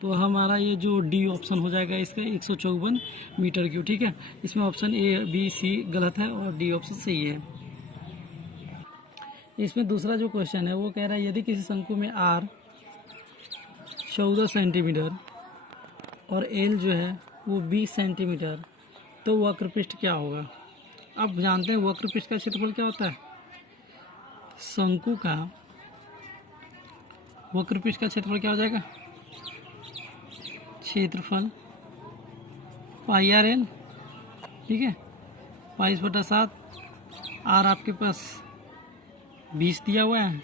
तो हमारा ये जो डी ऑप्शन हो जाएगा इसका 154 मीटर क्यूब। ठीक है, इसमें ऑप्शन ए बी सी गलत है और डी ऑप्शन सही है। इसमें दूसरा जो क्वेश्चन है वो कह रहा है यदि किसी शंकु में आर 14 सेंटीमीटर और एल जो है वो 20 सेंटीमीटर, तो वक्रपृष्ठ क्या होगा। अब जानते हैं वक्रपृष्ठ का क्षेत्रफल क्या होता है। शंकु का वक्रपृष्ठ का क्षेत्रफल क्या हो जाएगा, क्षेत्रफल पाई आर एल। ठीक है, 22/7। आर आपके पास 20 दिया हुआ है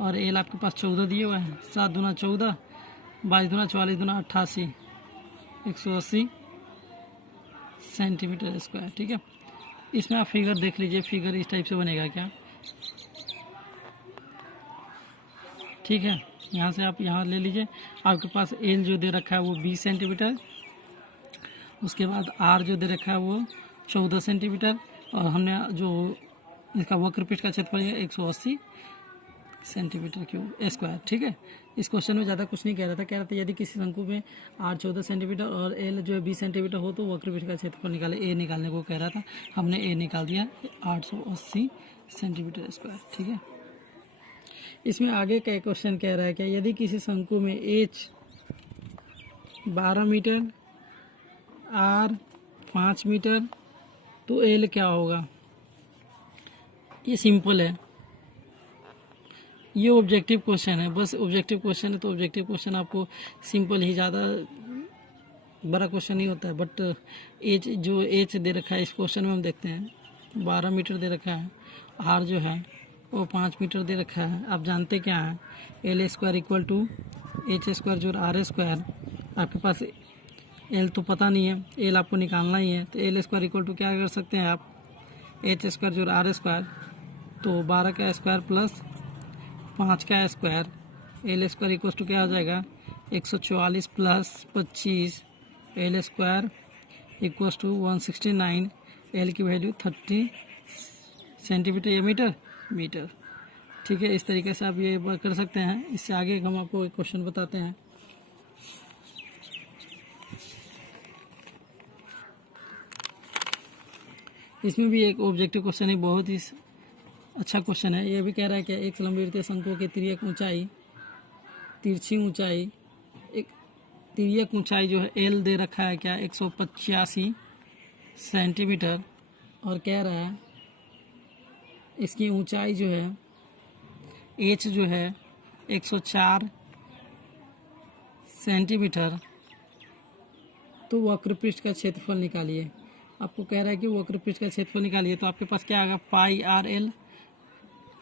और एल आपके पास 14 दिया हुआ है। 7 दूना 14, 22 दूना 44 दूना 88, 180 सेंटीमीटर स्क्वायर। ठीक है, इसमें आप फिगर देख लीजिए, फिगर इस टाइप से बनेगा क्या। ठीक है, यहाँ से आप यहाँ ले लीजिए। आपके पास एल जो दे रखा है वो 20 सेंटीमीटर, उसके बाद आर जो दे रखा है वो 14 सेंटीमीटर, और हमने जो इसका वक्रपृष्ठ का क्षेत्रफल है 180 सेंटीमीटर क्यूब स्क्वायर। ठीक है, इस क्वेश्चन में ज़्यादा कुछ नहीं कह रहा था। कह रहा था यदि किसी शंकु में आर 14 सेंटीमीटर और एल जो है 20 सेंटीमीटर हो तो वक्रपृष्ठ का क्षेत्रफल निकाले। ए निकालने को कह रहा था, हमने ए निकाल दिया 880 सेंटीमीटर स्क्वायर। ठीक है, इसमें आगे का क्वेश्चन कह रहा है क्या यदि किसी शंकु में एच 12 मीटर आर 5 मीटर तो एल क्या होगा। ये सिंपल है, ये ऑब्जेक्टिव क्वेश्चन है, बस ऑब्जेक्टिव क्वेश्चन है तो ऑब्जेक्टिव क्वेश्चन आपको सिंपल ही, ज़्यादा बड़ा क्वेश्चन नहीं होता है। बट एच जो एच दे रखा है इस क्वेश्चन में हम देखते हैं 12 मीटर दे रखा है, आर जो है वो 5 मीटर दे रखा है। आप जानते क्या है, L square equal to H square जो आर स्क्वायर। आपके पास एल तो पता नहीं है, एल आपको निकालना ही है, तो एल स्क्वायर इक्वल टू क्या कर सकते हैं आप, एच स्क्वायर जो आर स्क्वायर, तो 12 का स्क्वायर प्लस 5 का square, L square equal to क्या हो जाएगा 144 plus 25, L square equal to 169, L की वैल्यू 30 सेंटीमीटर या मीटर। ठीक है, इस तरीके से आप ये कर सकते हैं। इससे आगे हम आपको एक क्वेश्चन बताते हैं। इसमें भी एक ऑब्जेक्टिव क्वेश्चन है, बहुत ही अच्छा क्वेश्चन है। ये भी कह रहा है कि एक लंबवृत्तीय शंकु की तिर्यक ऊंचाई, तिरछी ऊंचाई, एक तिर्यक ऊंचाई जो है एल दे रखा है क्या 185 सेंटीमीटर, और कह रहा है इसकी ऊंचाई जो है एच जो है 104 सेंटीमीटर, तो वक्रपृष्ठ का क्षेत्रफल निकालिए। आपको कह रहा है कि वक्रपृष्ठ का क्षेत्रफल निकालिए, तो आपके पास क्या आएगा पाई आर एल।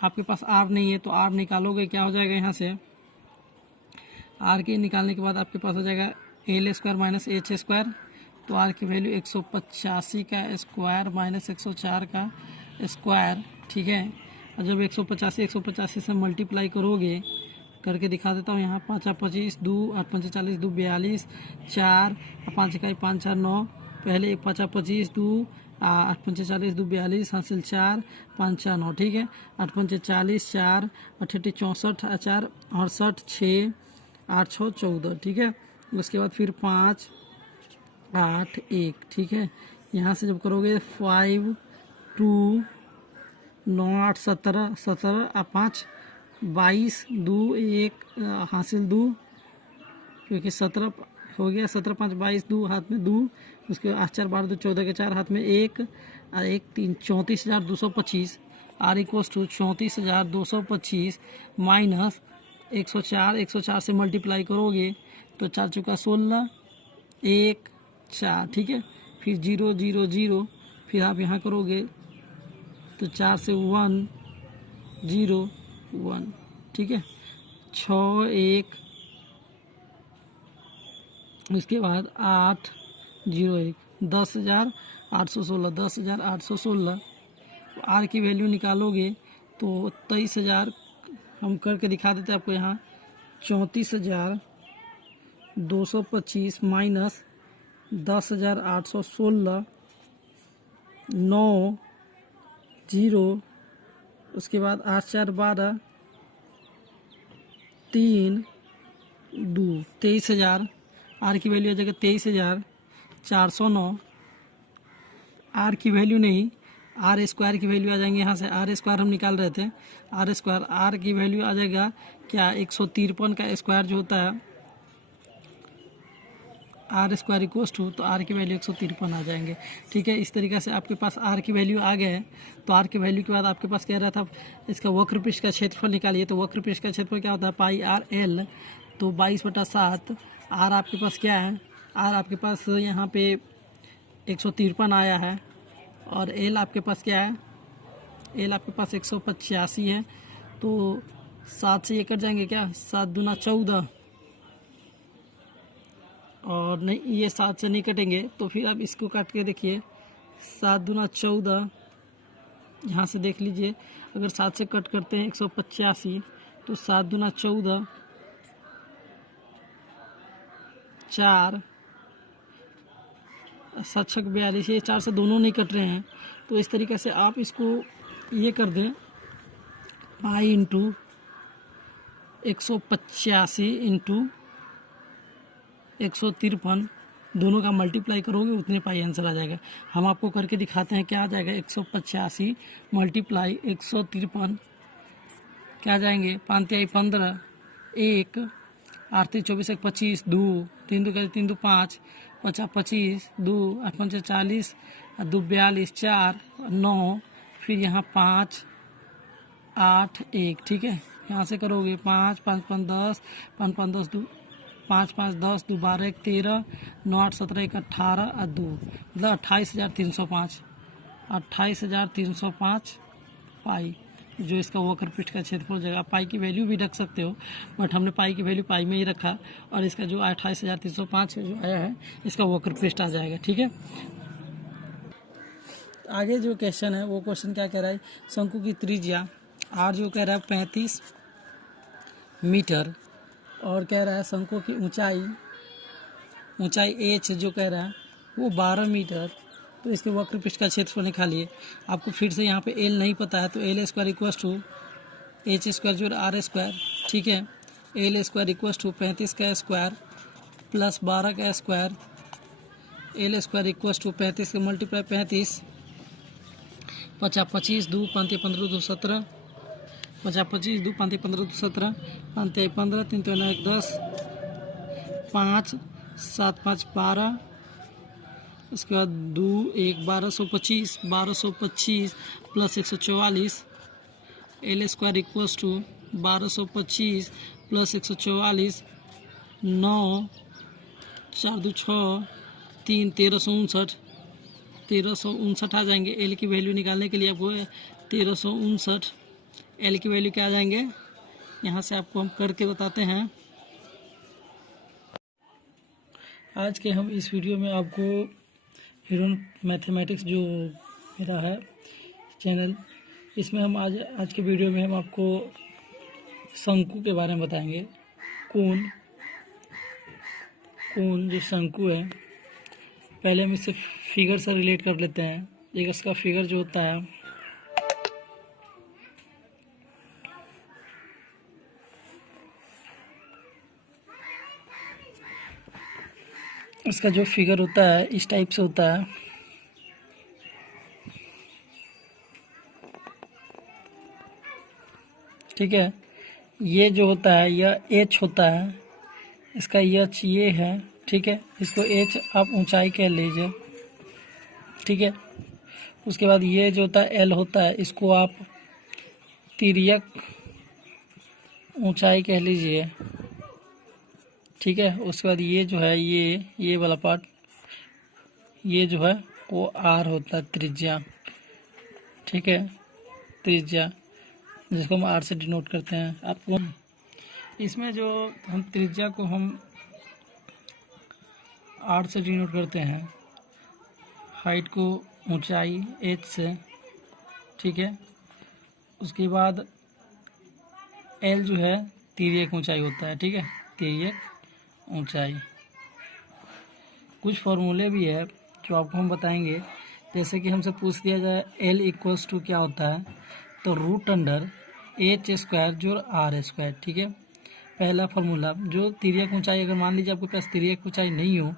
आपके पास आर नहीं है तो आर निकालोगे, क्या हो जाएगा यहाँ से आर के निकालने के बाद आपके पास हो जाएगा L square minus H square, तो आर की वैल्यू 185 का स्क्वायर माइनस 104 का स्क्वायर। ठीक है, और जब 185 से मल्टीप्लाई करोगे, करके दिखा देता हूँ यहाँ, 5 25 2 8 5 40 2 42 4 5 इकाई 5 4 9, पहले 5 25 2 8 5 40 2 42 हासिल 4 5 4 9। ठीक है, 8 5 40 4 8 64 4 68 6 8 6 14। ठीक है, उसके बाद फिर 5 8 1। ठीक है, यहाँ से जब करोगे 5 2 9 8 17 17 5 22 2 1 हासिल 2, क्योंकि 17 हो गया, 17 5 22 2 हाथ में 2, उसके बाद 8 4 12 2 14 के 4 हाथ में 1 और 1 3 34,225। आर इक्वल्स टू 34,225 माइनस 104 से मल्टीप्लाई करोगे तो 4 चुका 16 1 4। ठीक है, फिर 0 0 0, फिर आप यहाँ करोगे तो 4 से 1 0 1। ठीक है, 6 1, उसके बाद 8 0 1, 10,816 10,816। आर की वैल्यू निकालोगे तो 23,000, हम करके दिखा देते हैं आपको यहाँ, 34,225 माइनस 10,816 9 0, उसके बाद 8 4 12 3 2, 23,000 आर की वैल्यू आ जाएगा 23,409। आर की वैल्यू नहीं, आर स्क्वायर की वैल्यू आ जाएंगे। यहाँ से आर स्क्वायर हम निकाल रहे थे, आर स्क्वायर, आर की वैल्यू आ जाएगा क्या, 153 का स्क्वायर जो होता है आर स्क्वायर इक्वल्स टू, तो आर की वैल्यू 153 आ जाएंगे। ठीक है, इस तरीके से आपके पास आर की वैल्यू आ गए हैं। तो आर की वैल्यू के बाद आपके पास कह रहा था इसका वक्र पृष्ठ का क्षेत्रफल निकालिए। तो वक्र पृष्ठ का क्षेत्रफल क्या होता है, पाई आर एल। तो 22/7। आर आपके पास क्या है, आर आपके पास यहाँ पे 153 आया है, और एल आपके पास क्या है, एल आपके पास 185 है। तो 7 से ये कट जाएंगे क्या, 7 दूना 14, और नहीं ये 7 से नहीं कटेंगे, तो फिर आप इसको काट के देखिए, 7 दूना 14, यहाँ से देख लीजिए, अगर 7 से कट करते हैं 185, तो 7 दूना 14, 4, 7 छक 42, ये 4 से दोनों नहीं कट रहे हैं। तो इस तरीके से आप इसको ये कर दें, पाई इंटू 185 इंटू 153, दोनों का मल्टीप्लाई करोगे उतने पाई आंसर आ जाएगा। हम आपको करके दिखाते हैं क्या आ जाएगा, 185 मल्टीप्लाई 153 क्या आ जाएंगे, 5 तिहाई 15, 1, 8 तिहाई 24, 1 25, 2, 3 2 3 2 5, 5 25, 2 8 5 40, 2 42, 4 9, फिर यहाँ 5 8 1। ठीक है, यहाँ से करोगे 5 5 5 10, 5 5 10 2, 5 5 10, 2 12 1 13, 9 8 17 1 18 और 2, मतलब 28,305, 28,305 पाई, जो इसका वक्र पृष्ठ का क्षेत्रफल हो जाएगा। आप पाई की वैल्यू भी रख सकते हो, बट हमने पाई की वैल्यू पाई में ही रखा, और इसका जो 28,305 जो आया है, इसका वक्र पृष्ठ आ जाएगा। ठीक है, आगे जो क्वेश्चन है वो क्वेश्चन क्या कह रहा है, शंकु की त्रिज्या आर जो कह रहा है 35 मीटर, और कह रहा है शंकु की ऊंचाई एच जो कह रहा है वो 12 मीटर। तो इसके वक्र पृष्ठ का क्षेत्रफल निकालिए। आपको फिर से यहाँ पे एल नहीं पता है, तो L square equals to H square जो आर स्क्वायर। ठीक है, एल स्क्वायर इक्वल्स टू 35 का स्क्वायर प्लस 12 का square, L square equals to 35 का मल्टीप्लाई 35, 50 25 2 5 15 2 17, 50 25 2 5 15 2 17, 5 15 3 9 1 10, 5 7 5 12, इसके बाद 2 1 1225, 1225 plus 144, L square equals to 1225 plus 144, 9 4 2 6 3 1359, 1359 आ जाएंगे। एल की वैल्यू निकालने के लिए आपको 1359 एल की वैल्यू क्या आ जाएंगे, यहाँ से आपको हम करके बताते हैं। आज के हम इस वीडियो में आपको हीरोन मैथमेटिक्स जो मेरा है चैनल, इसमें हम आज के वीडियो में हम आपको शंकु के बारे में बताएंगे। कोण जो शंकु है, पहले हम इससे फिगर से रिलेट कर लेते हैं। एक इसका फिगर जो होता है, इसका जो फिगर होता है इस टाइप से होता है। ठीक है, ये जो होता है यह एच होता है, इसका एच ये है। ठीक है, इसको एच आप ऊंचाई कह लीजिए। ठीक है, उसके बाद ये जो होता है एल होता है, इसको आप तिर्यक ऊंचाई कह लीजिए। ठीक है, उसके बाद ये जो है ये वाला पार्ट, ये जो है वो आर होता है, त्रिज्या। ठीक है, त्रिज्या जिसको हम आर से डिनोट करते हैं। आपको इसमें जो हम त्रिज्या को हम आर से डिनोट करते हैं, हाइट को ऊंचाई एच से। ठीक है, उसके बाद एल जो है तिर्यक ऊंचाई होता है। ठीक है, तिर्यक ऊंचाई। कुछ फॉर्मूले भी है जो आपको हम बताएंगे। जैसे कि हमसे पूछ दिया जाए एल इक्वल्स टू क्या होता है, तो रूट अंडर एच स्क्वायर जो आर स्क्वायर। ठीक है, पहला फार्मूला, जो तिर्यक ऊंचाई, अगर मान लीजिए आपके पास तिर्यक ऊंचाई नहीं हो,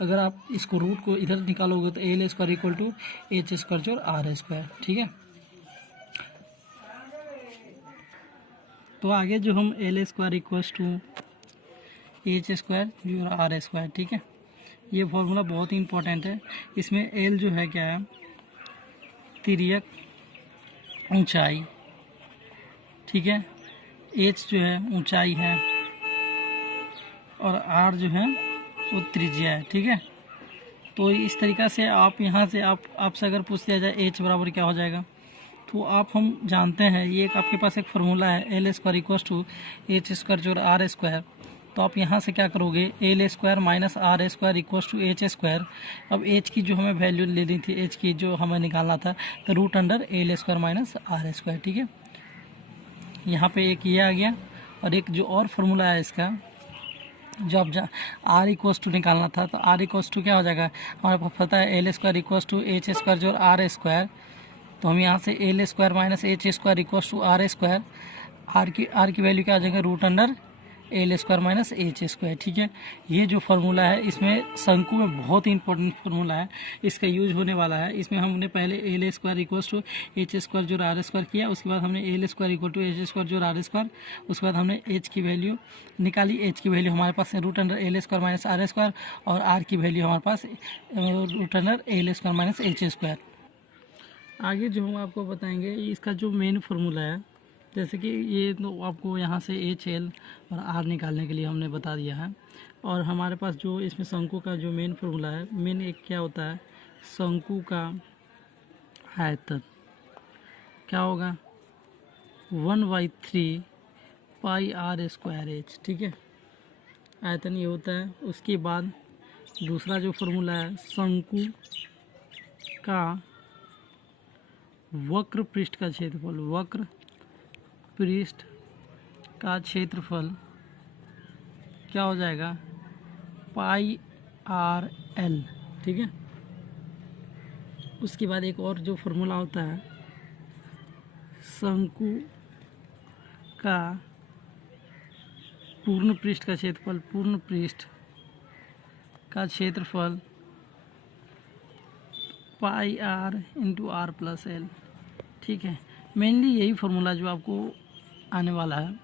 अगर आप इसको रूट को इधर निकालोगे तो L square equal to H square जोड़ आर स्क्वायर। ठीक है, तो आगे जो हम L square equal to H square जोड़ आर स्क्वायर, ठीक है, ये फॉर्मूला बहुत ही इंपॉर्टेंट है। इसमें एल जो है क्या है, तिर्यक ऊंचाई, ठीक है, एच जो है ऊंचाई है, और आर जो है वो त्रिज्या है। ठीक है, तो इस तरीक़ा से आप यहाँ से आपसे अगर पूछ दिया जाए एच बराबर क्या हो जाएगा, तो हम जानते हैं ये एक आपके पास एक फार्मूला है, L square equal to H square जोड़ आर स्क्वायर। तो आप यहाँ से क्या करोगे, L square minus R square equal to H square. अब एच की जो हमें वैल्यू लेनी थी, एच की जो हमें निकालना था, तो root under L square minus R square. ठीक है, यहाँ पे एक ये आ गया, और एक जो और फार्मूला है इसका, जो आप आर इक्वस टू निकालना था, तो आर इक्वस टू क्या हो जाएगा, हमारे पास पता है L square equals to H square जोड़ आर स्क्वायर। तो हम यहाँ से L square minus H square equals to R square, R की वैल्यू क्या आ जाएगा, root under L square minus H square. ठीक है, ये जो फार्मूला है इसमें शंकु में बहुत ही इंपॉर्टेंट फार्मूला है, इसका यूज होने वाला है। इसमें हमने पहले L square equal to H square जो आर स्क्वायर किया, उसके बाद हमने L square equal to H square जो आर स्क्वायर, उसके बाद हमने एच की वैल्यू निकाली। एच की वैल्यू हमारे पास root under L square minus R square, और आर की वैल्यू हमारे पास root under L square minus H square. आगे जो हम आपको बताएंगे इसका जो मेन फार्मूला है, जैसे कि ये तो आपको यहाँ से एच एल और आर निकालने के लिए हमने बता दिया है। और हमारे पास जो इसमें शंकु का जो मेन फार्मूला है, मेन एक क्या होता है, शंकु का आयतन क्या होगा, 1/3 पाई आर स्क्वायर एच। ठीक है, आयतन ये होता है। उसके बाद दूसरा जो फार्मूला है, शंकु का वक्र पृष्ठ का क्षेत्रफल, वक्र पृष्ठ का क्षेत्रफल क्या हो जाएगा, पाई आर एल। ठीक है, उसके बाद एक और जो फार्मूला होता है, शंकु का पूर्ण पृष्ठ का क्षेत्रफल, पूर्ण पृष्ठ का क्षेत्रफल pi R into R plus L. ठीक है, मेनली यही फार्मूला जो आपको आने वाला है।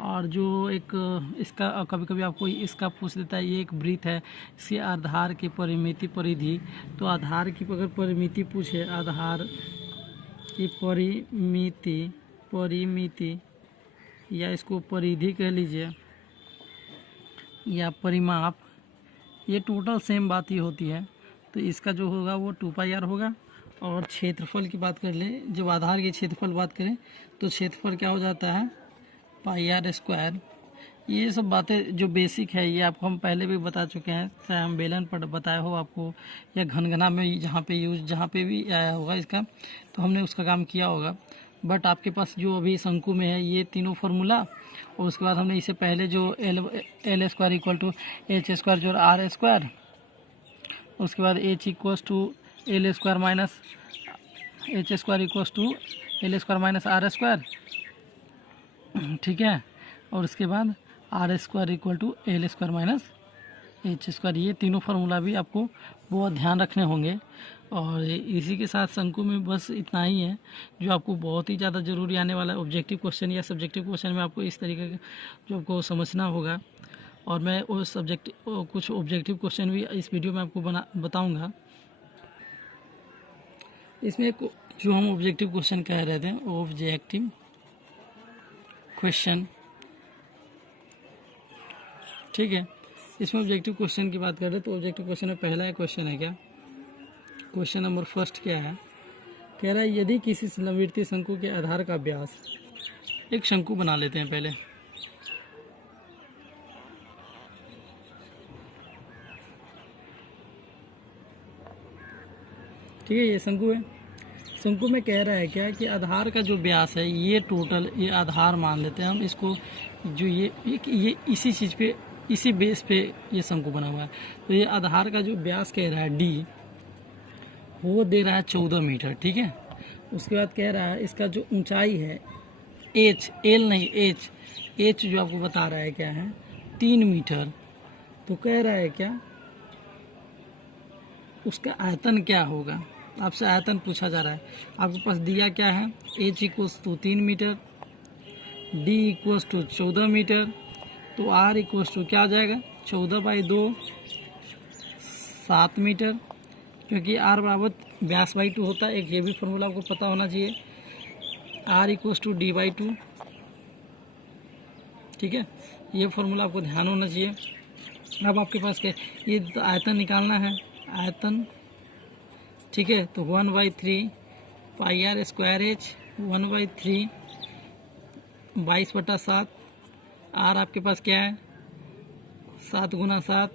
और जो एक इसका कभी कभी आपको इसका पूछ देता है, ये एक वृत्त है, इसके आधार की परिमिति परिधि। तो आधार की अगर परिमिति पूछे, आधार की परिमिति या इसको परिधि कह लीजिए या परिमाप, ये टोटल सेम बात ही होती है। तो इसका जो होगा वो 2πr होगा। और क्षेत्रफल की बात कर ले, जब आधार के क्षेत्रफल बात करें तो क्षेत्रफल क्या हो जाता है, पाई आर स्क्वायर। ये सब बातें जो बेसिक है ये आपको हम पहले भी बता चुके हैं, चाहे हम बेलन पर बताया हो आपको या घनघना में जहाँ पे भी आया होगा इसका, तो हमने उसका काम किया होगा। बट आपके पास जो अभी शंकु में है ये तीनों फार्मूला, और उसके बाद हमने इससे पहले जो L square equal to H square जो आर स्क्वायर, उसके बाद H equals to L square minus H square equals to L square minus R square. ठीक है, और उसके बाद R square equal to L square minus H square. ये तीनों फार्मूला भी आपको बहुत ध्यान रखने होंगे। और इसी के साथ शंकु में बस इतना ही है जो आपको बहुत ही ज़्यादा ज़रूरी आने वाला है। ऑब्जेक्टिव क्वेश्चन या सब्जेक्टिव क्वेश्चन में आपको इस तरीके का जो आपको समझना होगा। और मैं वो कुछ ऑब्जेक्टिव क्वेश्चन भी इस वीडियो में आपको बताऊँगा। इसमें जो हम ऑब्जेक्टिव क्वेश्चन कह रहे थे, ऑब्जेक्टिव क्वेश्चन, ठीक है, इसमें ऑब्जेक्टिव क्वेश्चन की बात कर रहे हैं। तो ऑब्जेक्टिव क्वेश्चन में पहला क्वेश्चन है क्या, क्वेश्चन नंबर फर्स्ट क्या है, कह रहा है यदि किसी समवर्ती शंकु के आधार का व्यास, एक शंकु बना लेते हैं पहले, ठीक है, ये शंकु है। शंकु में कह रहा है क्या कि आधार का जो व्यास है, ये टोटल, ये आधार मान लेते हैं हम इसको, जो ये इसी चीज़ पे, इसी बेस पे ये शंकु बना हुआ है। तो ये आधार का जो व्यास कह रहा है डी, वो दे रहा है 14 मीटर। ठीक है, उसके बाद कह रहा है इसका जो ऊंचाई है एच, एल नहीं एच, एच जो आपको बता रहा है क्या है 3 मीटर। तो कह रहा है क्या उसका आयतन क्या होगा, आपसे आयतन पूछा जा रहा है। आपके पास दिया क्या है H equals to 3 metre, D equals to 14 metre, तो आर इक्वल्स टू क्या आ जाएगा 14/2 7 मीटर, क्योंकि आर बराबर 82/2 होता है। एक ये भी फॉर्मूला आपको पता होना चाहिए, आर इक्वल्स टू D/2। ठीक है, ये फॉर्मूला आपको ध्यान होना चाहिए। अब आपके पास क्या ये तो आयतन निकालना है, आयतन ठीक है। तो 1/3 पाई आर स्क्वायर एच 1/3 22/7, आर आपके पास क्या है 7 × 7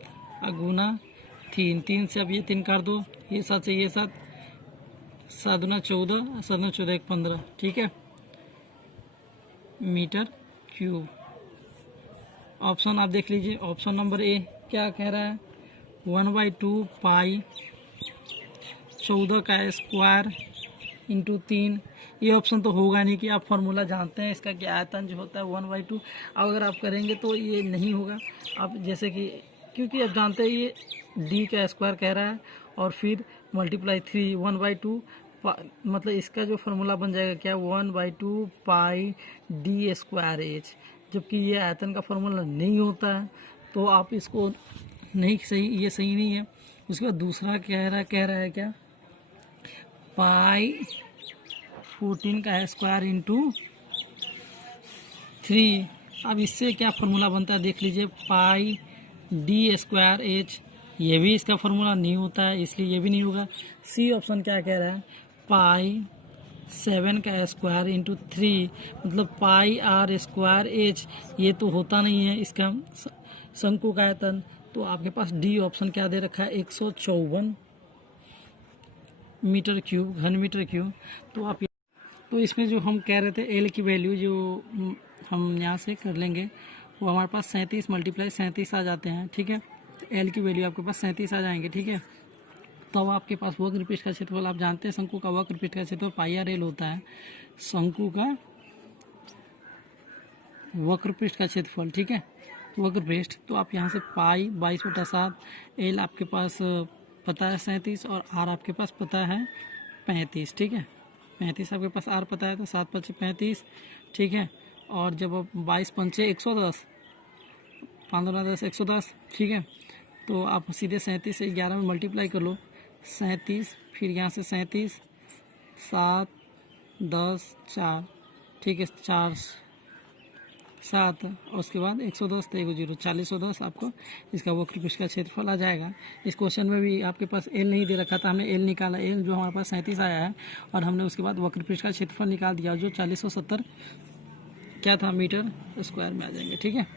गुना 3, 3 से अब ये 3 काट दो, ये 7 से ये 7, 7 × 14 7 × 14 15, ठीक है मीटर क्यूब। ऑप्शन आप देख लीजिए, ऑप्शन नंबर ए क्या कह रहा है 1/2 पाई 14 का स्क्वायर इंटू 3। ये ऑप्शन तो होगा नहीं कि आप फार्मूला जानते हैं इसका कि आयतन जो होता है 1/2। अब अगर आप करेंगे तो ये नहीं होगा। आप जैसे कि क्योंकि आप जानते हैं ये डी का स्क्वायर कह रहा है और फिर मल्टीप्लाई 3 1/2 मतलब इसका जो फार्मूला बन जाएगा क्या 1/2 पाई डी स्क्वायर एच, जबकि ये आयतन का फार्मूला नहीं होता है। तो आप इसको नहीं सही, ये सही नहीं है। उसके बाद दूसरा कह रहा है क्या पाई 14 का स्क्वायर इंटू 3। अब इससे क्या फार्मूला बनता है देख लीजिए, पाई डी स्क्वायर एच, ये भी इसका फार्मूला नहीं होता है, इसलिए ये भी नहीं होगा। सी ऑप्शन क्या कह रहा है पाई 7 का स्क्वायर इंटू 3, मतलब पाई आर स्क्वायर एच, ये तो होता नहीं है इसका शंकु का आयतन। तो आपके पास डी ऑप्शन क्या दे रखा है 154 मीटर क्यूब, घन मीटर क्यूब। तो इसमें जो हम कह रहे थे एल की वैल्यू जो हम यहाँ से कर लेंगे वो हमारे पास 37 × 37 आ जाते हैं। ठीक है, तो एल की वैल्यू आपके पास 37 आ जाएंगे। ठीक है, तो अब आपके पास वक्र पृष्ठ का क्षेत्रफल आप जानते हैं शंकु का वक्र पृष्ठ का क्षेत्रफल पाई आर एल होता है, शंकु का वक्र पृष्ठ का क्षेत्रफल। ठीक है, वक्र पृष्ठ तो आप यहाँ से पाई 22/7, एल आपके पास पता है 37 और आर आपके पास पता है 35। ठीक है, 35 आपके पास आर पता है तो 7 × 5 = 35। ठीक है, और जब 22 × 5 = 110, 5 × 10 110। ठीक है, तो आप सीधे 37 से 11 में मल्टीप्लाई कर लो, 37 फिर यहाँ से 37 7 10 4, ठीक है 4 7 और उसके बाद 110 तो 1 0 4010 आपको इसका वक्र पृष्ठ का क्षेत्रफल आ जाएगा। इस क्वेश्चन में भी आपके पास एल नहीं दे रखा था, हमने एल निकाला, एल जो हमारे पास 37 आया है और हमने उसके बाद वक्र पृष्ठ का क्षेत्रफल निकाल दिया जो 4070 क्या था मीटर स्क्वायर में आ जाएंगे। ठीक है।